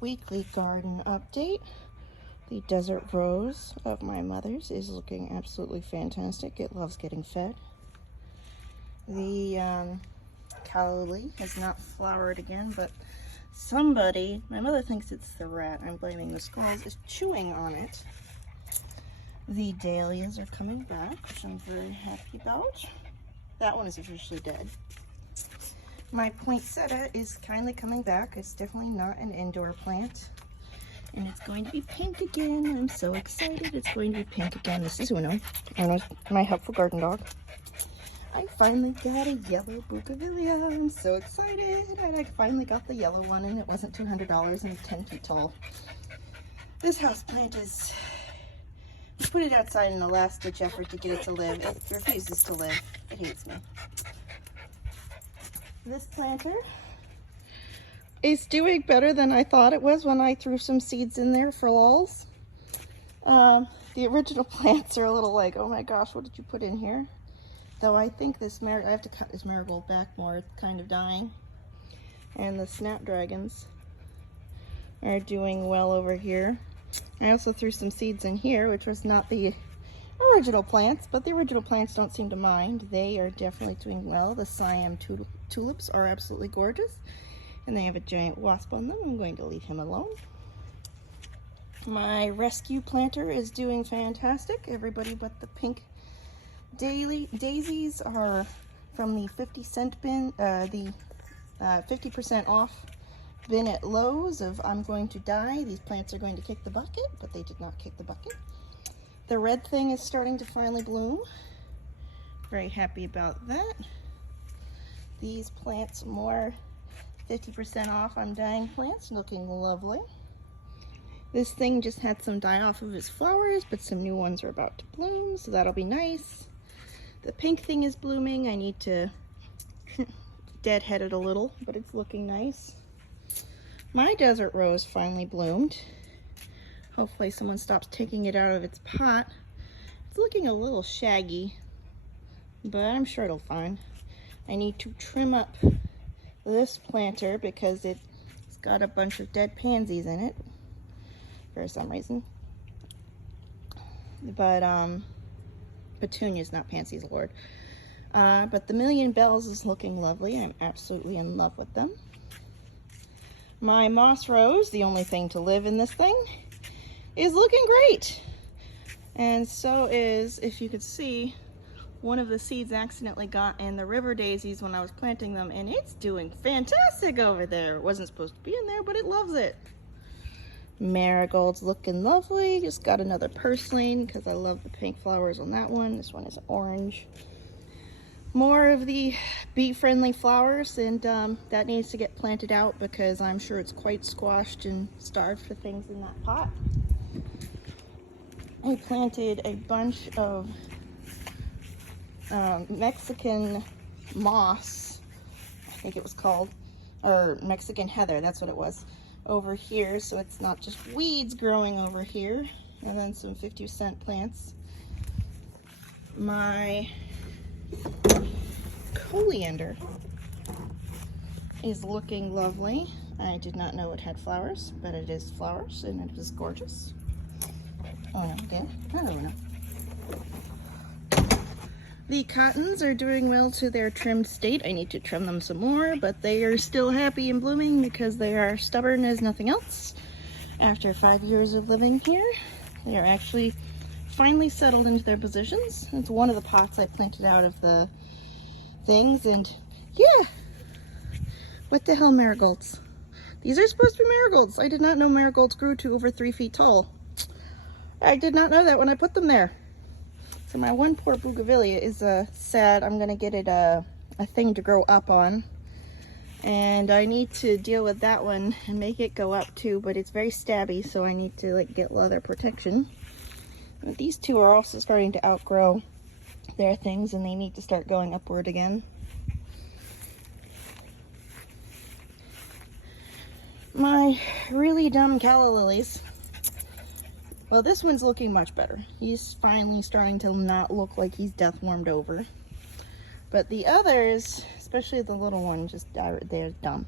Weekly garden update. The desert rose of my mother's is looking absolutely fantastic. It loves getting fed. The calla lily has not flowered again, but somebody, my mother thinks it's the rat, I'm blaming the squirrels, is chewing on it. The dahlias are coming back, which I'm very happy about. That one is officially dead. My poinsettia is kindly coming back. It's definitely not an indoor plant. And it's going to be pink again. I'm so excited. It's going to be pink again. This is Uno, my helpful garden dog. I finally got a yellow bougainvillea. I'm so excited. And I finally got the yellow one, and it wasn't $200 and 10 feet tall. This houseplant is... put it outside in a last-ditch effort to get it to live. It refuses to live. It hates me. This planter is doing better than I thought it was when I threw some seeds in there for lulz. The original plants are a little like, oh my gosh, what did you put in here? Though I think this I have to cut this marigold back more. It's kind of dying. And the snapdragons are doing well over here. I also threw some seeds in here, which was not the original plants, but the original plants don't seem to mind. They are definitely doing well. The Siam tulips are absolutely gorgeous, and they have a giant wasp on them. I'm going to leave him alone. My rescue planter is doing fantastic. Everybody but the pink daisies are from the 50-cent bin, the 50% off bin at Lowe's of I'm going to die. These plants are going to kick the bucket, but they did not kick the bucket. The red thing is starting to finally bloom. Very happy about that. These plants, more 50% off I'm dying plants, looking lovely. This thing just had some die off of its flowers, but some new ones are about to bloom, so that'll be nice. The pink thing is blooming. I need to deadhead it a little, but it's looking nice. My desert rose finally bloomed. Hopefully someone stops taking it out of its pot. It's looking a little shaggy, but I'm sure it'll fine. I need to trim up this planter because it's got a bunch of dead pansies in it for some reason. But petunias, not pansies, Lord. But the Million Bells is looking lovely. I'm absolutely in love with them. My moss rose, the only thing to live in this thing, is looking great. And so is, if you could see, one of the seeds accidentally got in the river daisies when I was planting them, and it's doing fantastic over there. It wasn't supposed to be in there, but it loves it. Marigold's looking lovely. Just got another purslane because I love the pink flowers on that one. This one is orange. More of the bee-friendly flowers, and that needs to get planted out because I'm sure it's quite squashed and starved for things in that pot. I planted a bunch of Mexican moss, I think it was called, or Mexican heather, that's what it was, over here, so it's not just weeds growing over here. And then some 50-cent plants. My oleander is looking lovely. I did not know it had flowers, but it is flowers and it is gorgeous. Oh no, again, another one. The cottons are doing well to their trimmed state. I need to trim them some more, but they are still happy and blooming because they are stubborn as nothing else. After 5 years of living here, they are actually finally settled into their positions. It's one of the pots I planted out of the things, and yeah, what the hell, marigolds? These are supposed to be marigolds. I did not know marigolds grew to over 3 feet tall. I did not know that when I put them there. So my one poor bougainvillea is sad. I'm gonna get it a thing to grow up on, and I need to deal with that one and make it go up too, but it's very stabby, so I need to like get leather protection. But these two are also starting to outgrow their things, and they need to start going upward again. My really dumb calla lilies. Well, this one's looking much better. He's finally starting to not look like he's death warmed over. But the others, especially the little one, just they're dumb.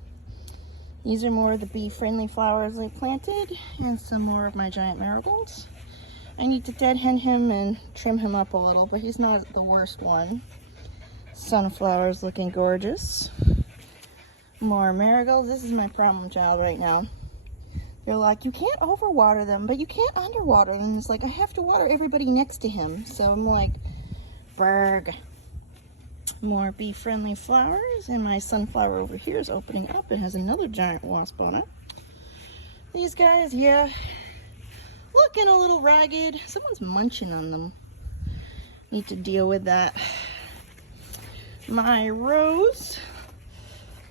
These are more of the bee-friendly flowers I planted, and some more of my giant marigolds. I need to dead hen him and trim him up a little, but he's not the worst one. Sunflowers looking gorgeous. More marigolds. This is my problem child right now. They're like, you can't overwater them, but you can't underwater them. It's like, I have to water everybody next to him. So I'm like, berg. More bee-friendly flowers, and my sunflower over here is opening up. It has another giant wasp on it. These guys, yeah, looking a little ragged. Someone's munching on them. Need to deal with that. My rose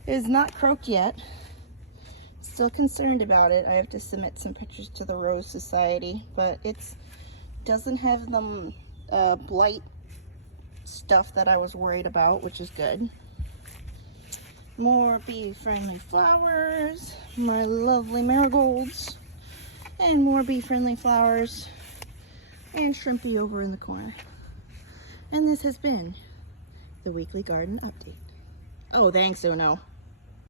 is not croaked yet. Still concerned about it. I have to submit some pictures to the Rose Society, but it doesn't have the blight stuff that I was worried about, which is good. More bee-friendly flowers, my lovely marigolds, and more bee-friendly flowers, and Shrimpy over in the corner. And this has been the weekly garden update. Oh, thanks, Uno.